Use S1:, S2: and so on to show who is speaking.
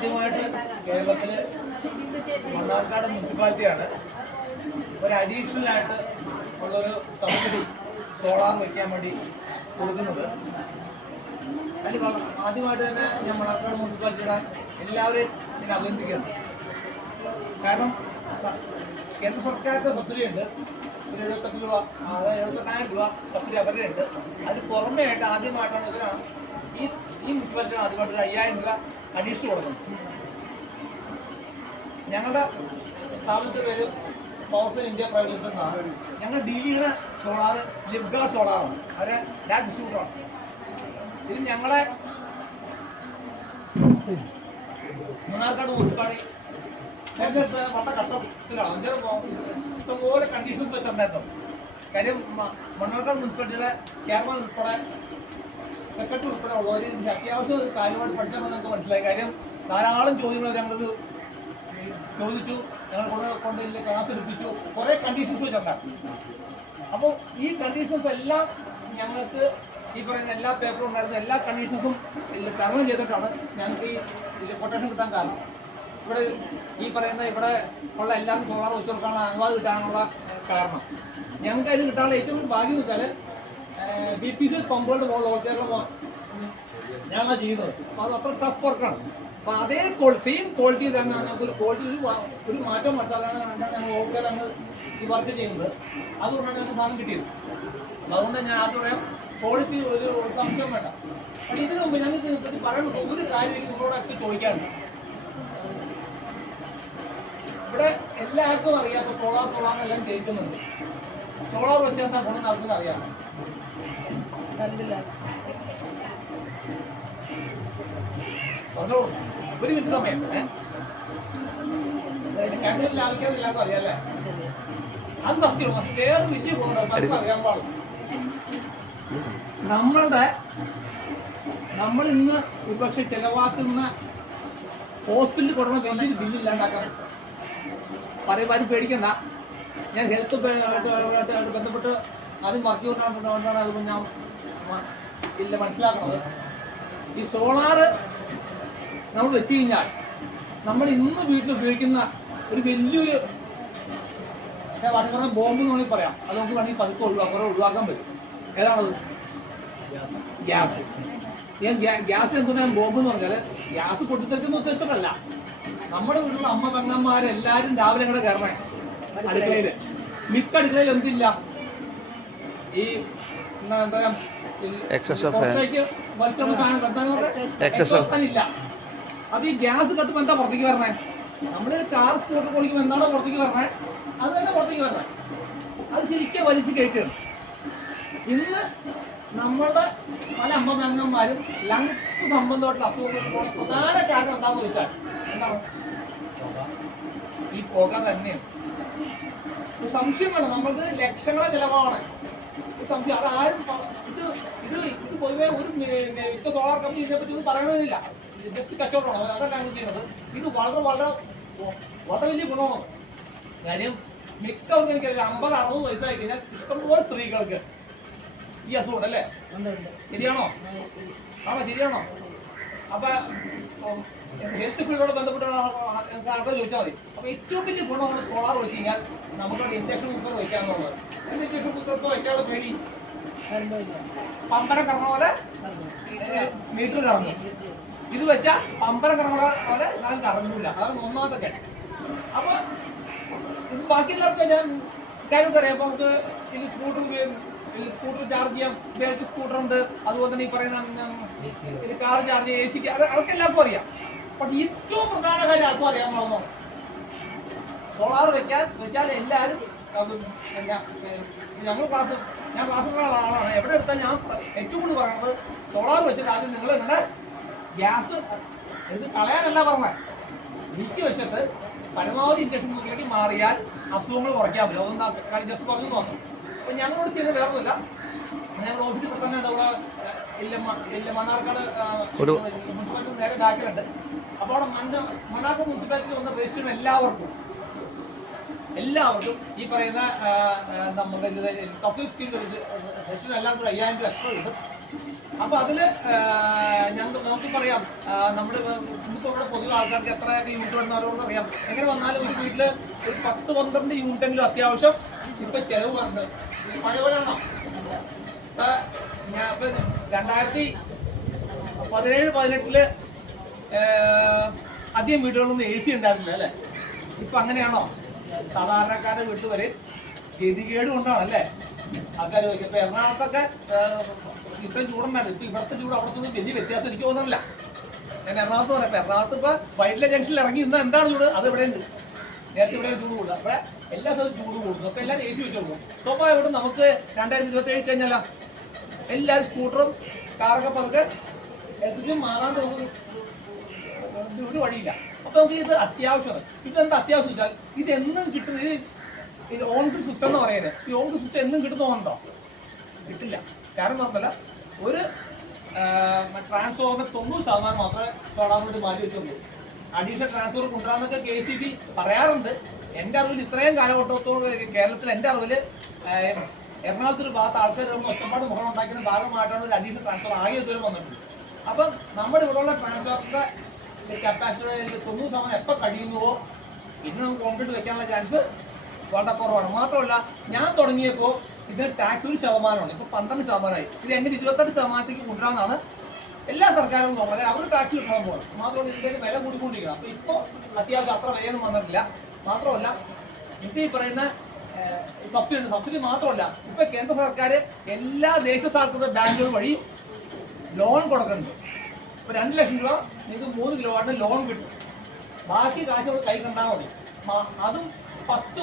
S1: ആദ്യമായിട്ട് കേരളത്തിൽ മണ്ണാർക്കാട് മുനിസിപ്പാലിറ്റിയാണ്. ഒരു അഡീഷണൽ ആയിട്ട് ഉള്ളൊരു സബ്സിഡി സോളാർ വയ്ക്കാൻ വേണ്ടി കൊടുക്കുന്നത്. അതിന് ആദ്യമായിട്ട് തന്നെ ഞാൻ മണ്ണാർക്കാട് മുനിസിപ്പാലിറ്റിയുടെ എല്ലാവരെയും ഞാൻ അഭിനന്ദിക്കുന്നു. കാരണം കേന്ദ്ര സർക്കാരിന്റെ സബ്സിഡി ഉണ്ട്. ഒരു എഴുപത്തെട്ട് രൂപ അതായത് എഴുപത്തെട്ടായിരം രൂപ സബ്സിഡി അവരുടെ ഉണ്ട്. അത് പുറമേ ആയിട്ട് ആദ്യമായിട്ടാണ് ഇവരാണ് ഈ ഈ മുനിസിപ്പാലിറ്റിയാണ് ആദ്യമായിട്ട് ഒരു അയ്യായിരം രൂപ അഡീഷണൽ കൊടുക്കണം ഞങ്ങളുടെ സ്ഥാപനത്തിൽ പേര് പവർഫുൾ ഇന്ത്യ പ്രൈവറ്റ് ലിമിറ്റഡ് എന്നാണ്. ഞങ്ങൾ ഡീൽ ചെയ്യുന്ന സോളാർ ലിബ്ഗാർഡ് സോളാറാണ് അവരെ ഡാറ്റ് ഡിസ്ട്രിബ്യൂട്ടറാണ് ഇത് ഞങ്ങളെ മൂന്നാർക്കാട് മുനിസിപ്പാലിറ്റി തെരഞ്ഞെടുത്ത് വളരെ കഷ്ടത്തിലാണ് ഇഷ്ടംപോലെ കണ്ടീഷൻസ് വെച്ചിട്ടുണ്ടായിരുന്നു. കാര്യം മണ്ണാർക്കാട് മുനിസിപ്പാലിറ്റിയുടെ ചെയർമാൻ ഉൾപ്പെടെ സെക്രട്ടറി ഉൾപ്പെടെ ഉള്ളവർ ഇതിന്റെ അത്യാവശ്യം കാര്യമായിട്ട് പഠിക്കണമെന്ന് നമുക്ക് മനസ്സിലായി. കാര്യം ധാരാളം ചോദ്യങ്ങൾ ഞങ്ങളിത് ചോദിച്ചു ഞങ്ങൾ കൊണ്ട് കൊണ്ട് ഇതിന്റെ ക്ലാസ് എടുപ്പിച്ചു കുറേ കണ്ടീഷൻസ് വെച്ചുണ്ടാക്കി അപ്പോൾ ഈ കണ്ടീഷൻസ് എല്ലാം ഞങ്ങൾക്ക് ഈ പറയുന്ന എല്ലാ പേപ്പറും ഉണ്ടായിരുന്ന എല്ലാ കണ്ടീഷൻസും ഇതിൽ തരണം ചെയ്തിട്ടാണ് ഞങ്ങൾക്ക് ഈ ഇതിൽ കൊട്ടേഷൻ കിട്ടാൻ കാരണം. ഇവിടെ ഈ പറയുന്ന ഇവിടെ ഉള്ള എല്ലാവരും സോളാർ വെച്ചു കൊടുക്കാനുള്ള അനുവാദം കിട്ടാനുള്ള കാരണം. ഞങ്ങൾക്ക് അതിന് കിട്ടാനുള്ള ഏറ്റവും ഭാഗ്യം വെച്ചാൽ ബി പി സി പമ്പുകളുടെ മുകളിൽ ഓൾക്കേറുള്ള ഞങ്ങൾ ചെയ്യുന്നത് അപ്പോൾ അത് അത്ര ടഫ് വർക്കാണ് അപ്പോൾ അതേ സെയിം ക്വാളിറ്റി തന്നെ ഞങ്ങൾക്ക് ഒരു ക്വാളിറ്റി ഒരു മാറ്റം വട്ടാലാണ് ഞങ്ങൾ ഓൾക്കേർ അങ്ങ് ഈ വർക്ക് ചെയ്യുന്നത്. അതുകൊണ്ടാണ് ഞങ്ങൾക്ക് സാധനം കിട്ടിയത്. അതുകൊണ്ട് ഞാൻ അത് പറയാം ക്വാളിറ്റി ഒരു സംശയം വേണ്ട. പക്ഷേ ഇതിനു മുമ്പ് ഞങ്ങൾക്ക് പറ്റി പറയാൻ ഒരു കാര്യം എനിക്ക് നിങ്ങളോട് actually ചോദിക്കാറുണ്ട് ഇവിടെ എല്ലാവർക്കും അറിയാം ഇപ്പൊ സോളാർ സോളാർ എല്ലാം ജയിക്കുന്നുണ്ട് സോളാർ വെച്ച് എന്താ ഗുണം നടക്കുന്നത് അറിയാം ഒരു മിനിറ്റ് സമയം എല്ലാവർക്കും അത് സത്യം വേറെ വലിയ ഗുണം അറിയാൻ നമ്മളുടെ നമ്മൾ ഇന്ന് ഒരുപക്ഷെ ചെലവാക്കുന്ന ഹോസ്പിറ്റലിൽ കൊടുക്കുന്ന വലിയൊരു ബില്ല് ഇല്ലാണ്ടാക്കാൻ പറയുമ്പോൾ ആരും പേടിക്കണ്ട. ഞാൻ ഹെൽത്ത് ബന്ധപ്പെട്ട് ആദ്യം വർക്ക് ചെയ്തുകൊണ്ടാണ് അത് ഞാൻ ഇല്ല മനസ്സിലാക്കണത്? ഈ സോളാറ് നമ്മൾ വെച്ച് കഴിഞ്ഞാൽ നമ്മൾ ഇന്ന് വീട്ടിൽ ഉപയോഗിക്കുന്ന ഒരു വലിയൊരു പറഞ്ഞ ബോംബ് എന്ന് വേണമെങ്കിൽ പറയാം. അത് നമുക്ക് വേണമെങ്കിൽ പതുക്കെ ഒഴിവാക്കാം കുറെ ഒഴിവാക്കാൻ പറ്റും. ഏതാണത്? ഗ്യാസ്. ഞാൻ ഗ്യാ- ഗ്യാസ് എന്തുകൊണ്ടാണ് ബോംബ് എന്ന് പറഞ്ഞാൽ ഗ്യാസ് പൊട്ടിത്തെറിക്കുന്ന ഉദ്ദേശമല്ല. നമ്മുടെ വീട്ടിലുള്ള അമ്മ പെങ്ങന്മാരെല്ലാരും രാവിലെ കൂടെ കയറണേ അടുക്കളയിൽ. മിക്ക അടുക്കളയിൽ എന്തില്ല? ഈ എന്നാ ഓഫ് എക്സസ് ഇല്ല. അത് ഈ ഗ്യാസ് കത്തുമ്പോൾ എന്താ പുറത്തേക്ക് വരണേ? നമ്മൾ കാർ സ്കൂട്ടർ കുളിക്കുമ്പോൾ എന്താണോ പുറത്തേക്ക് വരണേ? അത് തന്നെ പുറത്തേക്ക് വരണേ. അത് ശരിക്കും വലിച്ചു കയറ്റുകയാണ് ഇന്ന് നമ്മളുടെ പല അമ്മ ലങ്സ് സംബന്ധമായിട്ടുള്ള അസുഖങ്ങൾ പ്രധാന കാരണം എന്താണെന്ന് ചോദിച്ചാൽ എന്താണ്? ഈ പുക തന്നെയാണ്. സംശയം വേണം. നമ്മൾക്ക് ലക്ഷങ്ങളെ ചെലവാണ്. സംശയം. അത് ആരും ഇത് ഇത് ഇത് പൊതുവെ ഒരു മിക്ക സോളാർ കമ്പനി ഇതിനെ പറ്റി ഒന്നും പറയണമെന്നില്ല. ജസ്റ്റ് കച്ചവടമാണ്. ഞങ്ങൾ ചെയ്യുന്നത്. ഇത് വളരെ വളരെ വളരെ വലിയ ഗുണമാണ്. കാര്യം മിക്കവർക്കും എനിക്കറിയില്ല അമ്പത് അറുപത് വയസ്സായി കഴിഞ്ഞാൽ ഇഷ്ടംപോലെ സ്ത്രീകൾക്ക് ഈ അസുഖം ഉണ്ടല്ലേ ശരിയാണോ? ആണോ? ശരിയാണോ? അപ്പൊ ഹെൽത്ത് ഫീൽഡോട് ബന്ധപ്പെട്ട ആൾക്കാർ ചോദിച്ചാൽ മതി. അപ്പൊ ഏറ്റവും വലിയ ഗുണമാണ് സോളാർ വെച്ച് കഴിഞ്ഞാൽ നമുക്ക് ഇൻഡക്ഷൻ കുക്കർ വെക്കാന്നുള്ളത്. ഇൻഡക്ഷൻ കുക്കർ വയ്ക്കാനുള്ള പേടി? പമ്പരം കറങ്ങുന്ന പോലെ? മീറ്റർ കറങ്ങും. ഇത് വെച്ചാൽ പമ്പരം കറങ്ങുന്ന പോലെ ഞാൻ കറങ്ങൂല. അതാണ് ഒന്നാമത്തെ കാര്യം. അപ്പൊ ഇത് ബാക്കി എല്ലാവർക്കും ഞാൻ കാര്യം അറിയാം അപ്പൊ നമുക്ക് ഇത് സ്കൂട്ടർ സ്കൂട്ടർ ചാർജ് ചെയ്യാം. ബാറ്ററി സ്കൂട്ടർ ഉണ്ട്. അതുപോലെ തന്നെ ഈ പറയുന്ന ഇത് കാർ ചാർജ് എ സിക്ക് അത് അവർക്ക് എല്ലാവർക്കും അറിയാം. പക്ഷെ ഏറ്റവും പ്രധാന കാര്യം ആർക്കും അറിയാൻ പാടുന്നോ? സോളാർ വെക്കാൻ വെച്ചാൽ എല്ലാവരും ഞങ്ങൾ ക്ലാസ് ഞാൻ ക്ലാസ്സിലുള്ള ആളാണ്. എവിടെ എടുത്താൽ ഞാൻ ഏറ്റവും കൂടുതൽ പറയണത്? സോളാർ വെച്ചിട്ട് ആദ്യം നിങ്ങൾ നിങ്ങളുടെ ഗ്യാസ് ഇത് കളയാനല്ല പറഞ്ഞത്. നീക്കി വെച്ചിട്ട് പരമാവധി ഇൻജക്ഷൻ മുറിയിലേക്ക് മാറിയാൽ അസുഖങ്ങൾ കുറയ്ക്കാൻ പറ്റും. കാര്യം ജസ്റ്റ് കുറഞ്ഞു നോക്കും അപ്പൊ ഞങ്ങളോട് ചെയ്ത് വേറൊന്നുമില്ല. ഞങ്ങൾ ഓഫീസിൽ തന്നെ. ഇവിടെ
S2: ഒരു-
S1: നേരെ ബാക്കിലുണ്ട്. അപ്പോൾ അവിടെ മണ്ണ മണ്ണാർക്കാട് മുനിസിപ്പാലിറ്റി വന്ന രജിസ്റ്റർ എല്ലാവർക്കും എല്ലാവർക്കും ഈ പറയുന്ന നമ്മുടെ സബ്സിഡി സ്കീം രജിസ്റ്റർ എല്ലാം കൂടെ അയ്യായിരം രൂപ എക്സ്ട്രാ കിട്ടും അപ്പൊ അതിൽ ഞങ്ങൾക്ക് നമുക്ക് പറയാം നമ്മുടെ ഇവിടെ പൊതുവെ ആൾക്കാർക്ക് എത്ര യൂണിറ്റ് വരുന്നവരോട് അറിയാം. എങ്ങനെ വന്നാലും ഒരു വീട്ടിൽ ഒരു പത്ത് പന്ത്രണ്ട് യൂണിറ്റ് എങ്കിലും അത്യാവശ്യം ഇപ്പൊ ചെലവ് വന്നത് പഴയ ഇപ്പൊ ഞാൻ ഇപ്പൊ രണ്ടായിരത്തി പതിനേഴ് പതിനെട്ടിൽ അധികം വീടുകളൊന്നും എ സി ഉണ്ടായിരുന്നില്ല അല്ലേ? ഇപ്പൊ അങ്ങനെയാണോ? സാധാരണക്കാരുടെ വീട്ടിൽ വരെ ഗതികേട് കൊണ്ടാണ് അല്ലേ? ആൾക്കാർ ചോദിക്കും. ഇപ്പൊ എറണാകുളത്തൊക്കെ ഇത്രയും ചൂടുണ്ടായിരുന്നു. ഇപ്പൊ ഇവിടുത്തെ ചൂട് അവിടുത്തെ വലിയ വ്യത്യാസം എനിക്ക് തോന്നുന്നില്ല. ഞാൻ എറണാകുളത്ത് പറയട്ടെ. എറണാകുളത്ത് ഇപ്പൊ വൈറ്റിലെ ജംഗ്ഷനിൽ ഇറങ്ങി ഇന്ന് എന്താണ് ചൂട്? അത് ഇവിടെ ഉണ്ട് നേരത്തെ ഇവിടെ ചൂട് കൂടുക അപ്പോൾ എല്ലാ സ്ഥലത്തും ചൂട് കൂടുന്നു. അപ്പൊ എല്ലാവരും എ സി വെച്ചോളൂ കൊടുക്കും ഇവിടെ നമുക്ക് രണ്ടായിരത്തി ഇരുപത്തി ഏഴ് കഴിഞ്ഞാലോ എല്ലാവരും സ്കൂട്ടറും കാറൊക്കെ പതുക്കെ എത്തിച്ചും മാറാൻ തോന്നുന്നു ഒരു- വഴിയില്ല. അപ്പൊ നമുക്ക് ഇത് അത്യാവശ്യമാണ് ഇതെന്താ അത്യാവശ്യം വെച്ചാൽ ഇത് എന്നും കിട്ടുന്ന ഇത് ഓൺ ഗ്രിഡ് സിസ്റ്റം എന്ന് പറയുന്നത് ഈ ഓൺ ഗ്രിഡ് സിസ്റ്റം എന്നും കിട്ടുന്നുണ്ടോ കിട്ടില്ല. കാരണം പറഞ്ഞല്ല ഒരു ട്രാൻസ്ഫോർമർ തൊണ്ണൂറ് ശതമാനം മാത്രമേ സോളാർ വേണ്ടി മാറ്റി വെച്ചുള്ളൂ. അഡീഷണൽ ട്രാൻസ്ഫോർ കൊണ്ടുവരാന്നൊക്കെ കെ സി ബി പറയാറുണ്ട്. എന്റെ അറിവിൽ ഇത്രയും കാലഘട്ടത്തോളം കേരളത്തിൽ എന്റെ അറിവിൽ എറണാകുളത്ത് ഒരു ഭാഗത്ത് ആൾക്കാർ ഒറ്റപ്പാട് മുഖം ഉണ്ടാക്കുന്ന ഭാഗമായിട്ടാണ് ഒരു അഡീഷണൽ ട്രാൻസ്ഫർ ആകെ ഇതുവരെ വന്നിട്ടുണ്ട് അപ്പം നമ്മുടെ ഇവിടെയുള്ള ട്രാൻസ്ഫറിന്റെ കപ്പാസിറ്റി തൊണ്ണൂറ് ശതമാനം എപ്പോൾ കഴിയുന്നുവോ ഇന്ന് നമുക്ക് കോൺക്രീറ്റ് വെക്കാനുള്ള ചാൻസ് വളരെ കുറവാണ്. മാത്രമല്ല ഞാൻ തുടങ്ങിയപ്പോൾ ഇതിന് ടാക്സ് ഒരു ശതമാനമാണ്. ഇപ്പോൾ പന്ത്രണ്ട് ശതമാനമായി. ഇത് എങ്ങനെ ഇരുപത്തെട്ട് ശതമാനത്തേക്ക് കൊണ്ടുവരാമെന്നാണ് എല്ലാ സർക്കാരും നോക്കുന്നത്. അവർ ടാക്സ് കിട്ടണം പോകും മാത്രമല്ല ഇതിന്റെ വില കൂടിക്കൊണ്ടിരിക്കണം അപ്പോൾ ഇപ്പോൾ അത്യാവശ്യം അത്ര വേഗം വന്നിട്ടില്ല. മാത്രമല്ല ഇപ്പം ഈ പറയുന്ന സബ്സിഡി ഉണ്ട് സബ്സിഡി മാത്രമല്ല. ഇപ്പൊ കേന്ദ്ര സർക്കാർ എല്ലാ ദേശസാൽകൃത ബാങ്കുകൾ വഴി ലോൺ കൊടുക്കുന്നുണ്ട്. ഇപ്പൊ രണ്ട് ലക്ഷം രൂപ നിങ്ങൾക്ക് മൂന്ന് കിലോ വാട്ടിന് ലോൺ കിട്ടും. ബാക്കി കാശ് കൈ കണ്ടാൽ മതി. അതും പത്ത്